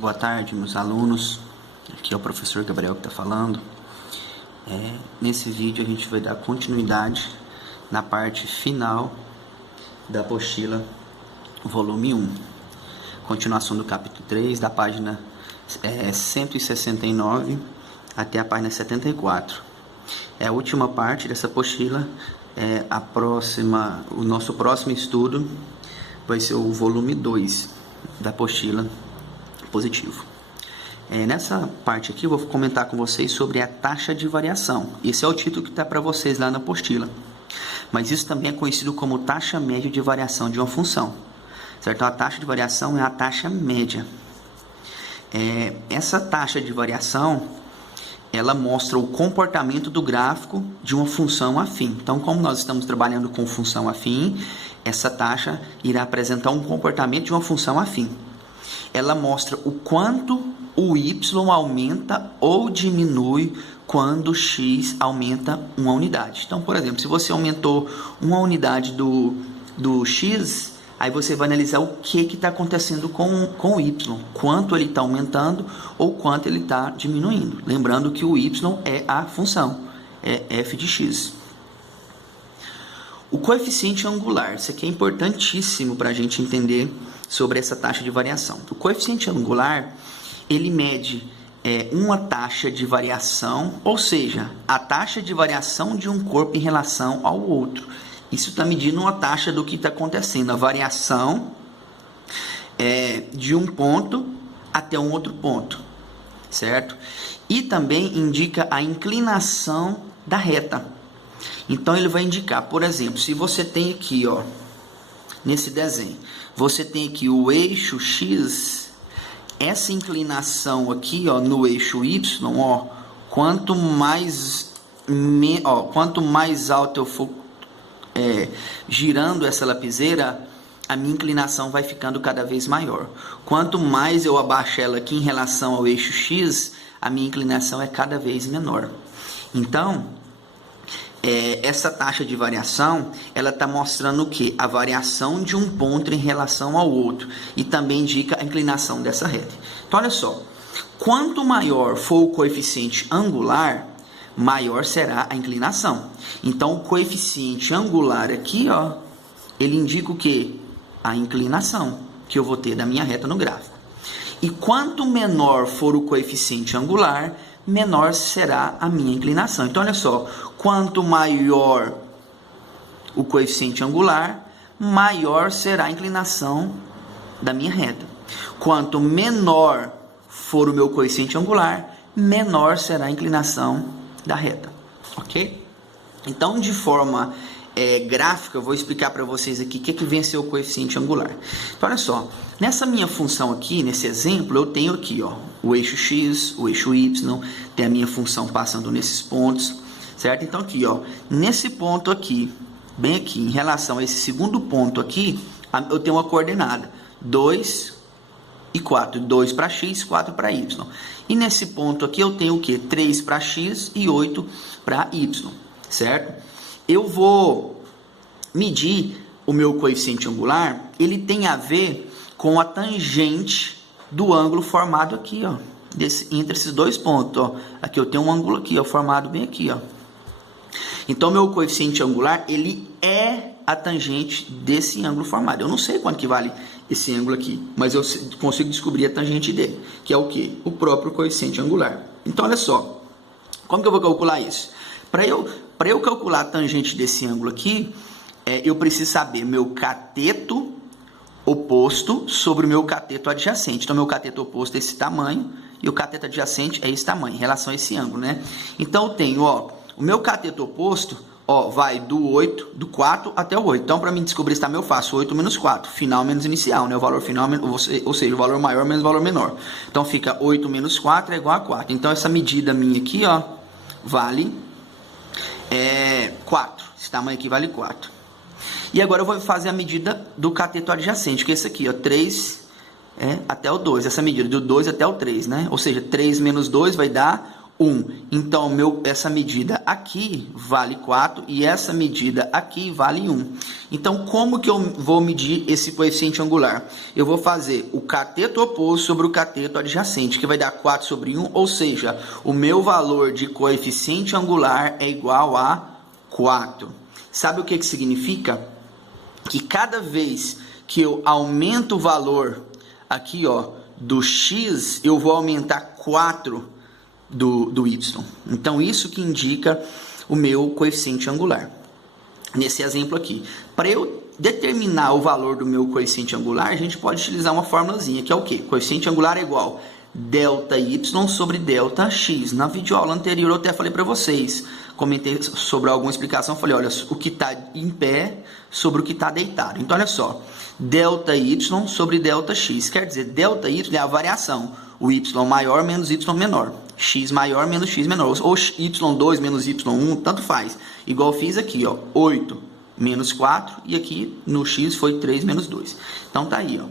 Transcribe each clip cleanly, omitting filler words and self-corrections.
Boa tarde, meus alunos. Aqui é o professor Gabriel que está falando. Nesse vídeo a gente vai dar continuidade na parte final da apostila volume 1. Continuação do capítulo 3, da página 169 até a página 74. A última parte dessa apostila. O nosso próximo estudo vai ser o volume 2 da apostila positivo. Nessa parte aqui eu vou comentar com vocês sobre a taxa de variação. Esse é o título que está para vocês lá na apostila. Mas isso também é conhecido como taxa média de variação de uma função. Certo? A taxa de variação é a taxa média. Essa taxa de variação, ela mostra o comportamento do gráfico de uma função afim. Então, como nós estamos trabalhando com função afim, essa taxa irá apresentar um comportamento de uma função afim. Ela mostra o quanto o y aumenta ou diminui quando x aumenta uma unidade. Então, por exemplo, se você aumentou uma unidade do x, aí você vai analisar o que está acontecendo com o y, quanto ele está aumentando ou quanto ele está diminuindo. Lembrando que o y é a função, é f de x. O coeficiente angular, isso aqui é importantíssimo para a gente entender sobre essa taxa de variação. O coeficiente angular, ele mede uma taxa de variação, ou seja, a taxa de variação de um corpo em relação ao outro. Isso está medindo uma taxa do que está acontecendo, a variação de um ponto até um outro ponto, certo? E também indica a inclinação da reta. Então, ele vai indicar, por exemplo, se você tem aqui, ó, nesse desenho, você tem aqui o eixo X, essa inclinação aqui, ó, no eixo Y, ó, quanto mais alto eu for girando essa lapiseira, a minha inclinação vai ficando cada vez maior. Quanto mais eu abaixo ela aqui em relação ao eixo X, a minha inclinação é cada vez menor. Então, essa taxa de variação, ela está mostrando o que? A variação de um ponto em relação ao outro. E também indica a inclinação dessa reta. Então, olha só. Quanto maior for o coeficiente angular, maior será a inclinação. Então, o coeficiente angular aqui, ó, ele indica o que? A inclinação que eu vou ter da minha reta no gráfico. E quanto menor for o coeficiente angular, menor será a minha inclinação. Então, olha só, quanto maior o coeficiente angular, maior será a inclinação da minha reta. Quanto menor for o meu coeficiente angular, menor será a inclinação da reta, ok? Então, de forma gráfica, eu vou explicar para vocês aqui o que vem a ser o coeficiente angular. Então, olha só, nessa minha função aqui, nesse exemplo, eu tenho aqui, ó, o eixo x, o eixo y, tem a minha função passando nesses pontos, certo? Então, aqui, ó, nesse ponto aqui, bem aqui, em relação a esse segundo ponto aqui, eu tenho uma coordenada, 2 e 4, 2 para x, 4 para y. E nesse ponto aqui eu tenho o quê? 3 para x e 8 para y, certo? Eu vou medir o meu coeficiente angular, ele tem a ver com a tangente do ângulo formado aqui, ó, entre esses dois pontos, ó. Aqui eu tenho um ângulo aqui, ó, formado bem aqui, ó. Então, meu coeficiente angular, ele é a tangente desse ângulo formado. Eu não sei quanto que vale esse ângulo aqui, mas eu consigo descobrir a tangente dele, que é o quê? O próprio coeficiente angular. Então, olha só, como que eu vou calcular isso? Para eu calcular a tangente desse ângulo aqui, eu preciso saber meu cateto oposto sobre o meu cateto adjacente. Então, meu cateto oposto é esse tamanho e o cateto adjacente é esse tamanho, em relação a esse ângulo, né? Então, eu tenho, ó, o meu cateto oposto, ó, vai do 4 até o 8. Então, para mim descobrir se está meio fácil, 8 menos 4, final menos inicial, né? O valor final, ou seja, o valor maior menos o valor menor. Então, fica 8 menos 4 é igual a 4. Então, essa medida minha aqui, ó, vale 4. Esse tamanho aqui vale 4. E agora eu vou fazer a medida do cateto adjacente, que é esse aqui, ó, 3 até o 2. Essa medida do 2 até o 3, né? Ou seja, 3 menos 2 vai dar 1. Então, essa medida aqui vale 4 e essa medida aqui vale 1. Então, como que eu vou medir esse coeficiente angular? Eu vou fazer o cateto oposto sobre o cateto adjacente, que vai dar 4 sobre 1, ou seja, o meu valor de coeficiente angular é igual a 4. Sabe o que significa? Que cada vez que eu aumento o valor aqui, ó, do x, eu vou aumentar 4 do y. Então, isso que indica o meu coeficiente angular. Nesse exemplo aqui. Para eu determinar o valor do meu coeficiente angular, a gente pode utilizar uma formulazinha, que é o quê? Coeficiente angular é igual ΔY sobre ΔX. Na videoaula anterior eu até falei para vocês, comentei sobre alguma explicação, falei, olha, o que está em pé sobre o que está deitado. Então, olha só, ΔY sobre ΔX, quer dizer, ΔY é a variação, o y maior menos y menor, x maior menos x menor, ou y2 menos y1, tanto faz. Igual eu fiz aqui, ó, 8 menos 4, e aqui no x foi 3 menos 2. Então, tá aí, ó.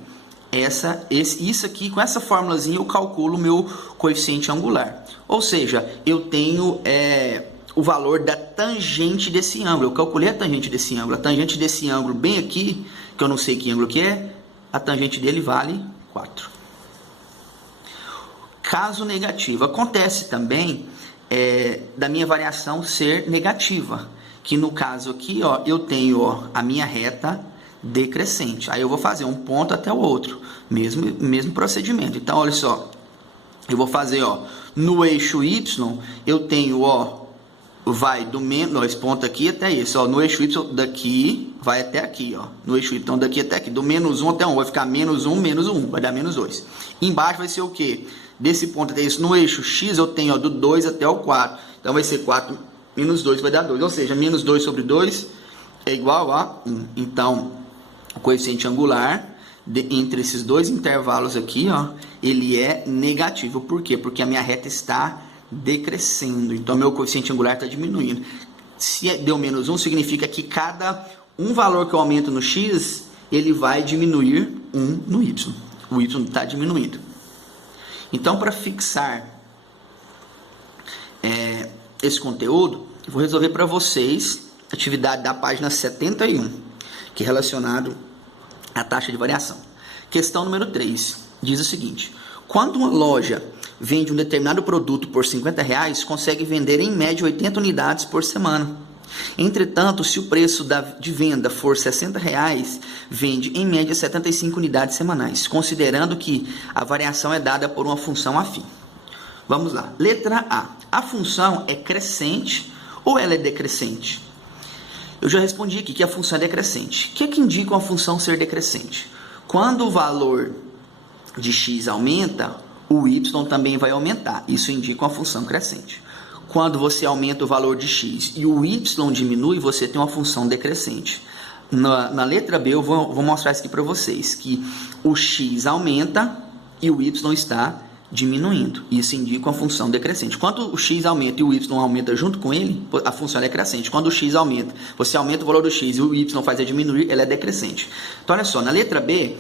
Isso aqui, com essa formulazinha, eu calculo o meu coeficiente angular. Ou seja, eu tenho o valor da tangente desse ângulo. Eu calculei a tangente desse ângulo. A tangente desse ângulo bem aqui, que eu não sei que ângulo que é, a tangente dele vale 4. Caso negativo, acontece também da minha variação ser negativa, que no caso aqui, ó, eu tenho, ó, a minha reta decrescente. Aí eu vou fazer um ponto até o outro, mesmo procedimento. Então, olha só, eu vou fazer, ó, no eixo y, eu tenho, ó, vai do menos, esse ponto aqui até esse, ó, no eixo y daqui vai até aqui, ó, no eixo y, então daqui até aqui, do menos 1 até 1, vai ficar menos 1, vai dar menos 2. Embaixo vai ser o quê? Desse ponto até isso, no eixo x eu tenho, ó, do 2 até o 4, então vai ser 4 menos 2 vai dar 2, ou seja, menos 2 sobre 2 é igual a 1. Então, o coeficiente angular entre esses dois intervalos aqui, ó, ele é negativo. Por quê? Porque a minha reta está decrescendo. Então, meu coeficiente angular está diminuindo. Se deu menos 1, significa que cada um valor que eu aumento no x, ele vai diminuir 1 no y. O y está diminuindo. Então, para fixar esse conteúdo, eu vou resolver para vocês a atividade da página 71, que é relacionado à taxa de variação. Questão número 3, diz o seguinte: quando uma loja vende um determinado produto por R$50, consegue vender em média 80 unidades por semana. Entretanto, se o preço de venda for R$60, vende em média 75 unidades semanais, considerando que a variação é dada por uma função afim. Vamos lá. Letra A. A função é crescente ou ela é decrescente? Eu já respondi aqui que a função é decrescente. O que é que indica uma função ser decrescente? Quando o valor de x aumenta, o y também vai aumentar. Isso indica uma função crescente. Quando você aumenta o valor de x e o y diminui, você tem uma função decrescente. Na letra B, eu vou mostrar isso aqui para vocês, que o x aumenta e o y está diminuindo. Isso indica uma função decrescente. Quando o x aumenta e o y aumenta junto com ele, a função é crescente. Quando o x aumenta, você aumenta o valor do x e o y faz diminuir, ela é decrescente. Então, olha só, na letra B,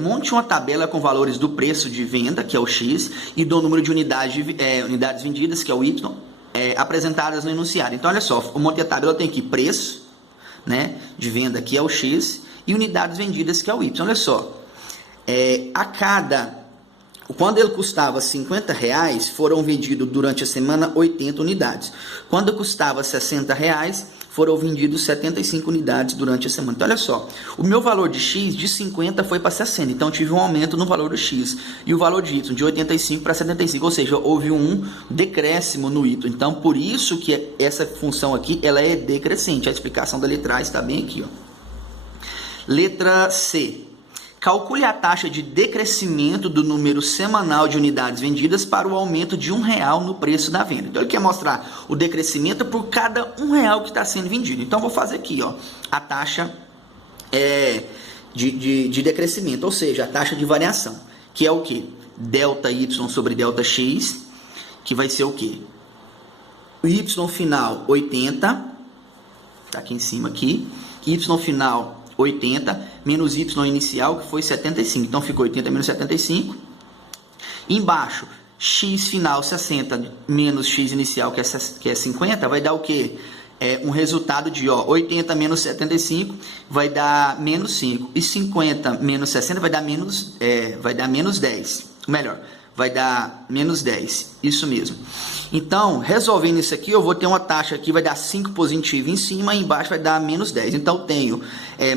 monte uma tabela com valores do preço de venda, que é o x, e do número de unidades vendidas, que é o y, apresentadas no enunciado. Então, olha só, eu montei a tabela, eu tenho aqui preço, né, de venda, que é o x, e unidades vendidas, que é o y. Olha só, quando ele custava R$50, foram vendidos durante a semana 80 unidades. Quando custava R$60, foram vendidos 75 unidades durante a semana. Então, olha só, o meu valor de x de 50 foi para 60, então tive um aumento no valor do x. E o valor de y de 85 para 75, ou seja, houve um decréscimo no y. Então, por isso que essa função aqui, ela é decrescente. A explicação da letra A está bem aqui, ó. Letra C. Calcule a taxa de decrescimento do número semanal de unidades vendidas para o aumento de R$1 no preço da venda. Então, ele quer mostrar o decrescimento por cada R$1 que está sendo vendido. Então, vou fazer aqui, ó, a taxa de decrescimento, ou seja, a taxa de variação, que é o quê? ΔY sobre ΔX, que vai ser o quê? O Y final 80, está aqui em cima aqui, Y final 80, menos y inicial, que foi 75. Então, ficou 80 menos 75. Embaixo, x final 60 menos x inicial, que é 50, vai dar o quê? Um resultado de 80 menos 75 vai dar menos 5. E 50 menos 60 vai dar menos 10. Melhor, vai dar menos 10. Isso mesmo. Então, resolvendo isso aqui, eu vou ter uma taxa aqui, vai dar 5 positivo em cima, e embaixo vai dar menos 10. Então, eu tenho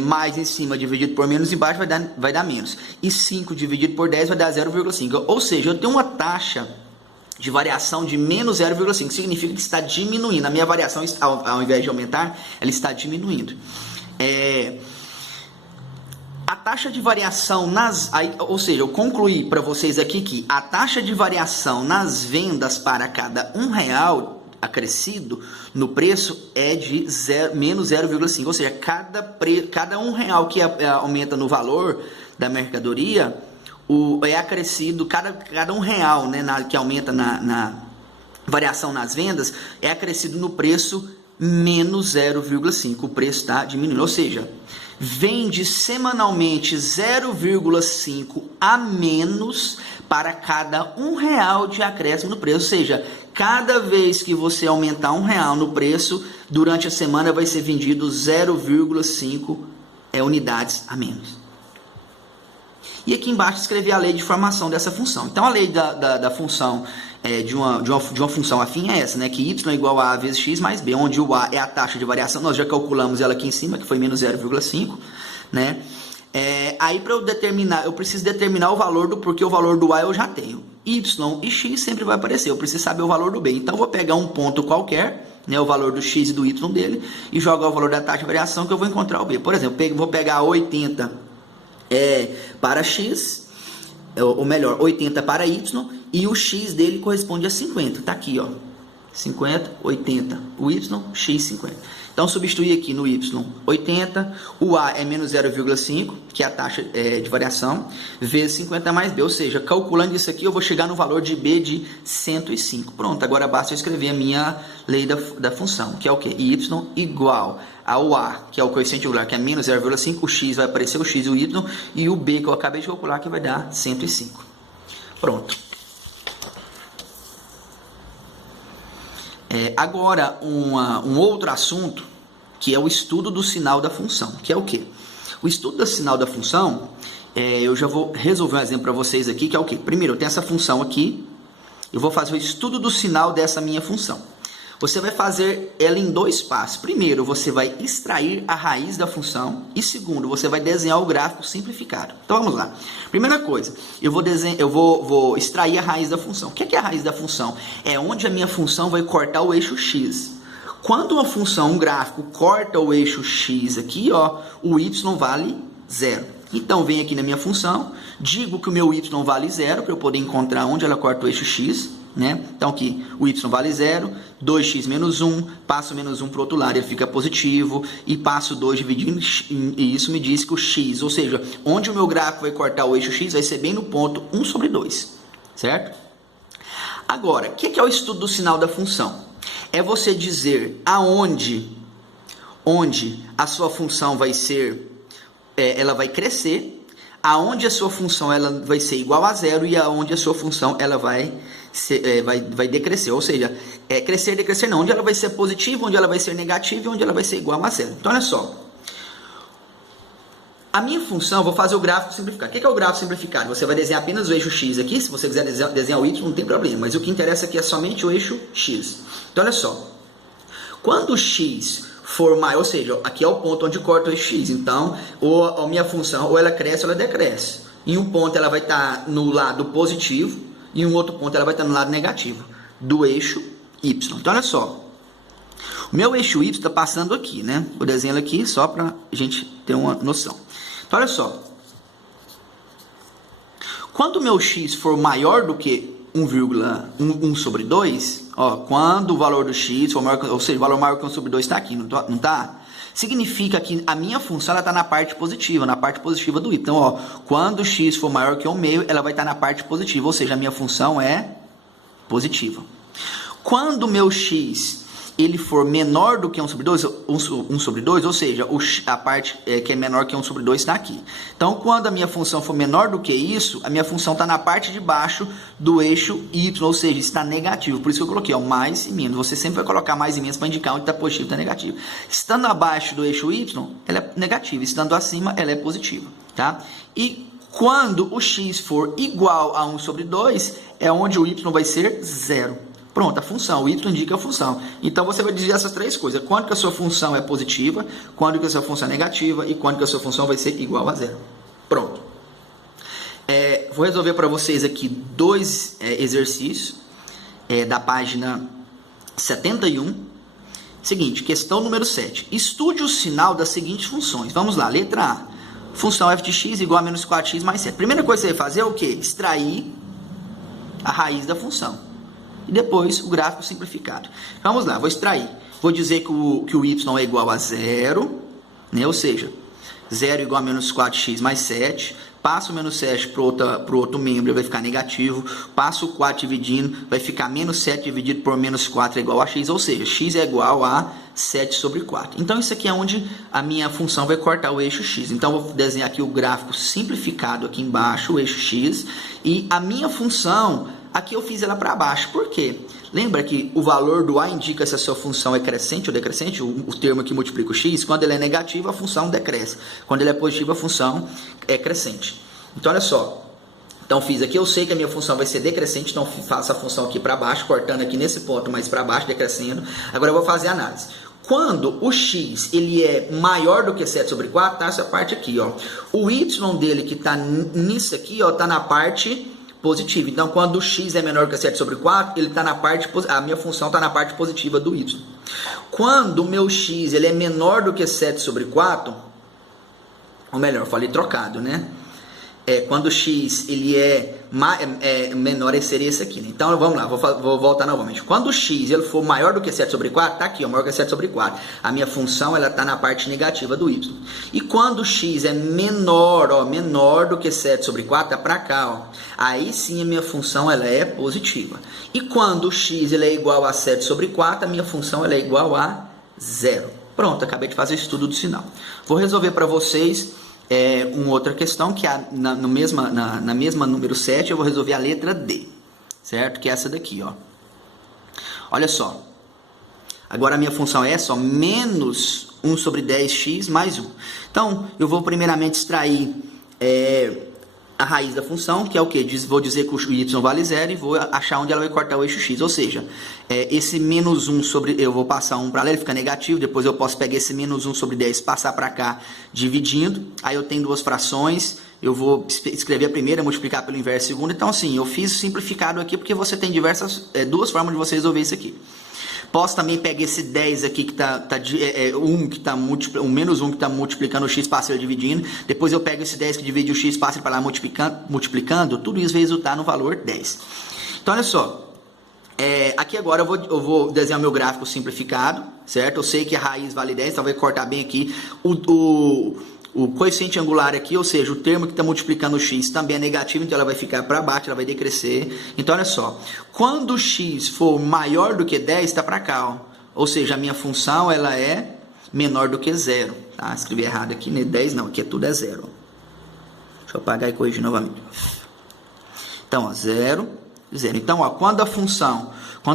mais em cima dividido por menos embaixo vai dar menos. E 5 dividido por 10 vai dar 0,5. Ou seja, eu tenho uma taxa de variação de menos 0,5, significa que está diminuindo. A minha variação, ao invés de aumentar, ela está diminuindo. A taxa de variação ou seja, eu concluí para vocês aqui que a taxa de variação nas vendas para cada R$1 acrescido no preço é de menos 0,5, ou seja, cada R$1 que aumenta no valor da mercadoria, é acrescido, cada R$1, né, que aumenta na variação nas vendas, é acrescido no preço menos 0,5. O preço está diminuindo, ou seja, vende semanalmente 0,5 a menos para cada R$1 de acréscimo no preço. Ou seja, cada vez que você aumentar R$1 no preço, durante a semana vai ser vendido 0,5 unidades a menos. E aqui embaixo escrevi a lei de formação dessa função. Então, a lei da função de uma função afim é essa, né? Que y é igual a vezes x mais b, onde o a é a taxa de variação. Nós já calculamos ela aqui em cima, que foi menos 0,5, né? Aí, para eu determinar, eu preciso determinar o valor porque o valor do a eu já tenho. Y e x sempre vai aparecer, eu preciso saber o valor do b. Então, eu vou pegar um ponto qualquer, né, o valor do x e do y dele, e jogar o valor da taxa de variação que eu vou encontrar o b. Por exemplo, vou pegar 80 para x, ou melhor, 80 para y, e o x dele corresponde a 50. Tá aqui, ó, 50, 80, o y, x, 50. Então, substituir aqui no y 80, o a é menos 0,5, que é a taxa de variação, vezes 50 mais b, ou seja, calculando isso aqui, eu vou chegar no valor de b de 105. Pronto, agora basta eu escrever a minha lei da função, que é o quê? Y igual ao a, que é o coeficiente angular, que é menos 0,5, o x vai aparecer o x e o y, e o b que eu acabei de calcular, que vai dar 105. Pronto. Agora, um outro assunto, que é o estudo do sinal da função, que é o quê? O estudo do sinal da função, eu já vou resolver um exemplo para vocês aqui, que é o quê? Primeiro, eu tenho essa função aqui, eu vou fazer o estudo do sinal dessa minha função. Você vai fazer ela em 2 passos. Primeiro, você vai extrair a raiz da função. E segundo, você vai desenhar o gráfico simplificado. Então, vamos lá. Primeira coisa, eu vou extrair a raiz da função. O que é a raiz da função? É onde a minha função vai cortar o eixo x. Quando uma função, um gráfico, corta o eixo x aqui, ó, o y vale 0. Então, venho aqui na minha função, digo que o meu y vale 0, para eu poder encontrar onde ela corta o eixo x. Né? Então, aqui o y vale 0, 2x menos 1, passo menos 1 para o outro lado, ele fica positivo, e passo 2 dividindo, e isso me diz que o x, ou seja, onde o meu gráfico vai cortar o eixo x, vai ser bem no ponto 1 sobre 2, certo? Agora, o que é o estudo do sinal da função? É você dizer onde a sua função vai ser, ela vai crescer, aonde a sua função ela vai ser igual a 0 e aonde a sua função ela vai decrescer, ou seja, crescer, decrescer não, onde ela vai ser positiva, onde ela vai ser negativa e onde ela vai ser igual a 0. Então, olha só, a minha função, vou fazer o gráfico simplificado. O que é o gráfico simplificado? Você vai desenhar apenas o eixo x aqui, se você quiser desenhar o y, não tem problema, mas o que interessa aqui é somente o eixo x. Então, olha só, quando o x for maior, ou seja, aqui é o ponto onde corta o eixo x, então, ou a minha função, ou ela cresce ou ela decresce. Em um ponto ela vai estar no lado positivo, e em um outro ponto ela vai estar no lado negativo do eixo y. Então, olha só, o meu eixo y está passando aqui, né? Vou desenhar ele aqui só para a gente ter uma noção. Então, olha só, quando o meu x for maior do que 1 sobre 2, ó, quando o valor do x for maior, ou seja, o valor maior que 1 sobre 2 está aqui, não está? Significa que a minha função está na parte positiva do y. Então, ó, quando o x for maior que 1/2, ela vai estar na parte positiva, ou seja, a minha função é positiva. Quando o meu x ele for menor do que 1 sobre 2, 1 sobre 2, ou seja, a parte que é menor que 1 sobre 2 está aqui. Então, quando a minha função for menor do que isso, a minha função está na parte de baixo do eixo y, ou seja, está negativo. Por isso que eu coloquei mais e menos. Você sempre vai colocar mais e menos para indicar onde está positivo e está negativo. Estando abaixo do eixo y, ela é negativa. Estando acima, ela é positiva. Tá? E quando o x for igual a 1 sobre 2, é onde o y vai ser 0. Pronto, a função, o y indica a função. Então, você vai dizer essas três coisas. Quando que a sua função é positiva, quando que a sua função é negativa e quando que a sua função vai ser igual a 0. Pronto. Vou resolver para vocês aqui dois exercícios da página 71. Seguinte, questão número 7. Estude o sinal das seguintes funções. Vamos lá, letra A. Função f de x igual a menos 4x mais 7. Primeira coisa que você vai fazer é o quê? Extrair a raiz da função. E depois o gráfico simplificado. Vamos lá, vou extrair. Vou dizer que o y é igual a 0, né? Ou seja, 0 igual a menos 4x mais 7. Passo o menos 7 para o outro membro, vai ficar negativo. Passo o 4 dividindo, vai ficar menos 7 dividido por menos 4 é igual a x. Ou seja, x é igual a 7 sobre 4. Então, isso aqui é onde a minha função vai cortar o eixo x. Então, eu vou desenhar aqui o gráfico simplificado aqui embaixo, o eixo x. E a minha função... Aqui eu fiz ela para baixo, por quê? Lembra que o valor do A indica se a sua função é crescente ou decrescente? O termo que multiplica o x, quando ele é negativo, a função decresce. Quando ele é positivo, a função é crescente. Então, olha só. Então, fiz aqui, eu sei que a minha função vai ser decrescente, então faço a função aqui para baixo, cortando aqui nesse ponto, mais para baixo, decrescendo. Agora, eu vou fazer a análise. Quando o x ele é maior do que 7 sobre 4, tá? Essa parte aqui, ó. O y dele que está nisso aqui, ó, tá na parte... positivo. Então, quando o x é menor que 7 sobre 4, ele tá na parte, a minha função está na parte positiva do y. Quando o meu x ele é menor do que 7 sobre 4, ou melhor, falei trocado, né? Quando o x ele é menor, seria esse aqui. Né? Então, vamos lá, vou voltar novamente. Quando o x ele for maior do que 7 sobre 4, tá aqui, ó, maior que 7 sobre 4. A minha função ela tá na parte negativa do y. E quando o x é menor, ó, menor do que 7 sobre 4, tá para cá, ó. Aí sim a minha função ela é positiva. E quando o x ele é igual a 7 sobre 4, a minha função ela é igual a 0. Pronto, acabei de fazer o estudo do sinal. Vou resolver para vocês uma outra questão, que na mesma número 7, eu vou resolver a letra D, certo? Que é essa daqui, ó. Olha só. Agora a minha função é essa, ó, menos 1 sobre 10x mais 1. Então, eu vou primeiramente extrair a raiz da função, que é o quê? Vou dizer que o y vale 0 e vou achar onde ela vai cortar o eixo x. Ou seja, esse menos 1 sobre... Eu vou passar 1 para lá, ele fica negativo. Depois eu posso pegar esse menos 1 sobre 10 e passar para cá dividindo. Aí eu tenho duas frações. Eu vou escrever a primeira, multiplicar pelo inverso a segunda. Então, assim, eu fiz simplificado aqui porque você tem duas formas de você resolver isso aqui. Posso também pegar esse 10 aqui que o menos 1 que está multiplicando o x, passa ele dividindo. Depois eu pego esse 10 que divide o x, passa ele para lá multiplicando. Tudo isso vai resultar no valor 10. Então, olha só. Aqui agora eu vou desenhar o meu gráfico simplificado, certo? Eu sei que a raiz vale 10, então eu vou cortar bem aqui. O coeficiente angular aqui, ou seja, o termo que está multiplicando o x também é negativo, então ela vai ficar para baixo, ela vai decrescer. Então, olha só, quando o x for maior do que 10, está para cá, ó. Ou seja, a minha função ela é menor do que 0. Tá? Escrevi errado aqui, né? 10 não, aqui tudo é 0. Deixa eu apagar e corrigir novamente. Então, ó, 0, 0. Então, ó, quando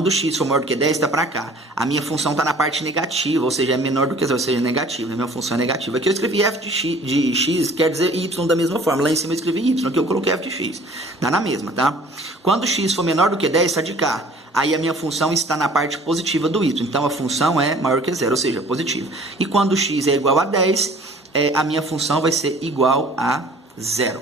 o x for maior do que 10, está para cá. A minha função está na parte negativa, ou seja, é menor do que 0, ou seja, negativa. A minha função é negativa. Aqui eu escrevi f de x, quer dizer y da mesma forma. Lá em cima eu escrevi y, aqui eu coloquei f de x. Dá na mesma, tá? Quando o x for menor do que 10, está de cá. Aí a minha função está na parte positiva do y. Então, a função é maior que 0, ou seja, positiva. E quando o x é igual a 10, a minha função vai ser igual a 0.